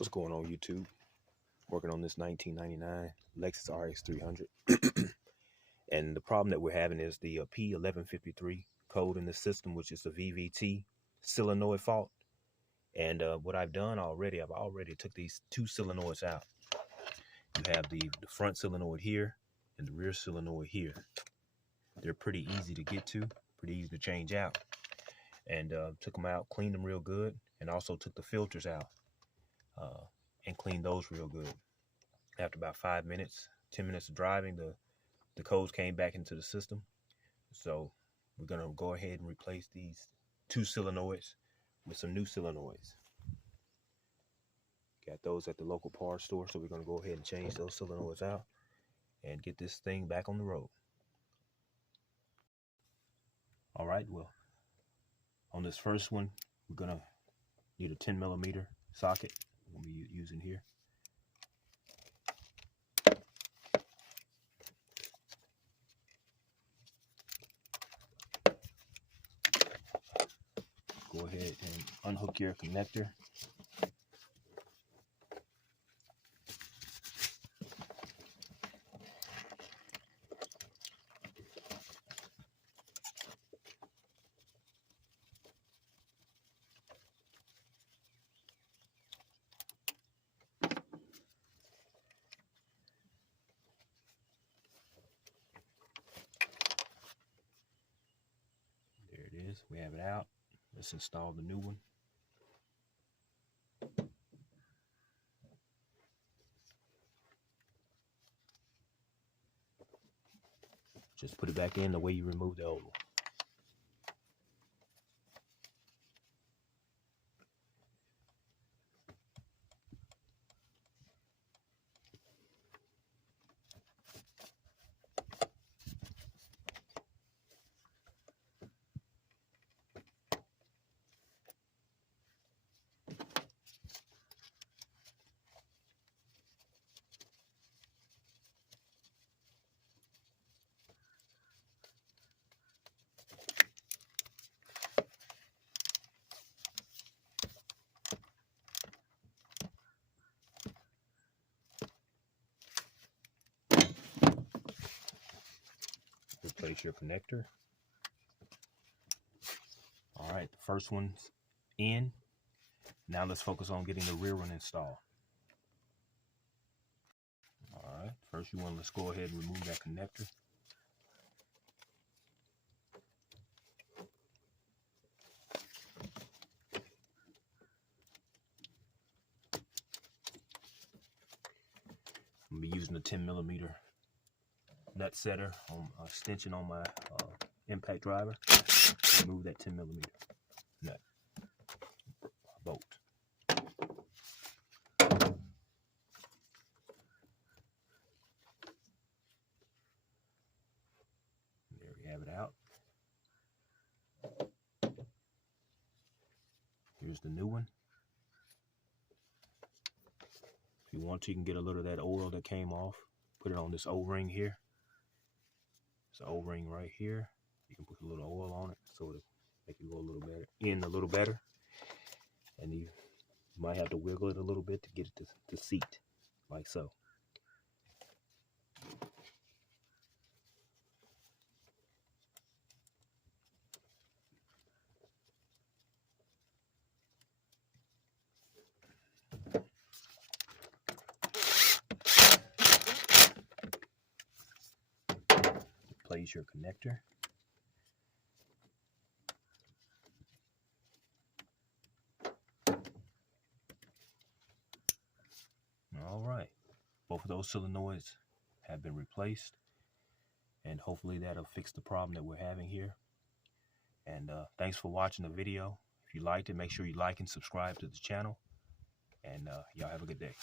What's going on, YouTube? Working on this 1999 Lexus RX 300. And the problem that we're having is the P1354 code in the system, which is the VVT solenoid fault. And what I've done already, I've already took these two solenoids out. You have the front solenoid here and the rear solenoid here. They're pretty easy to get to, pretty easy to change out. And took them out, cleaned them real good, and also took the filters out and cleaned those real good. After about 5 minutes, 10 minutes of driving, the codes came back into the system. So we're gonna go ahead and replace these two solenoids with some new solenoids. Got those at the local parts store, so we're gonna go ahead and change those solenoids out and get this thing back on the road. All right, well, on this first one, we're gonna need a 10mm socket. We'll be using here. Go ahead and unhook your connector. There it is. We have it out. Let's install the new one. Just put it back in the way you remove the old one. Replace your connector. All right, the first one's in. Now let's focus on getting the rear one installed. All right, first let's go ahead and remove that connector. I'm gonna be using a 10mm nut setter on extension on my impact driver. Remove that 10mm nut bolt. There we have it out. Here's the new one. If you want to, you can get a little of that oil that came off. Put it on this O-ring here. It's an O-ring right here. You can put a little oil on it so it'll make it go a little better. And you might have to wiggle it a little bit to get it to seat, like so. Replace your connector. All right, both of those solenoids have been replaced, and hopefully that'll fix the problem that we're having here. And thanks for watching the video. If you liked it, make sure you like and subscribe to the channel, and y'all have a good day.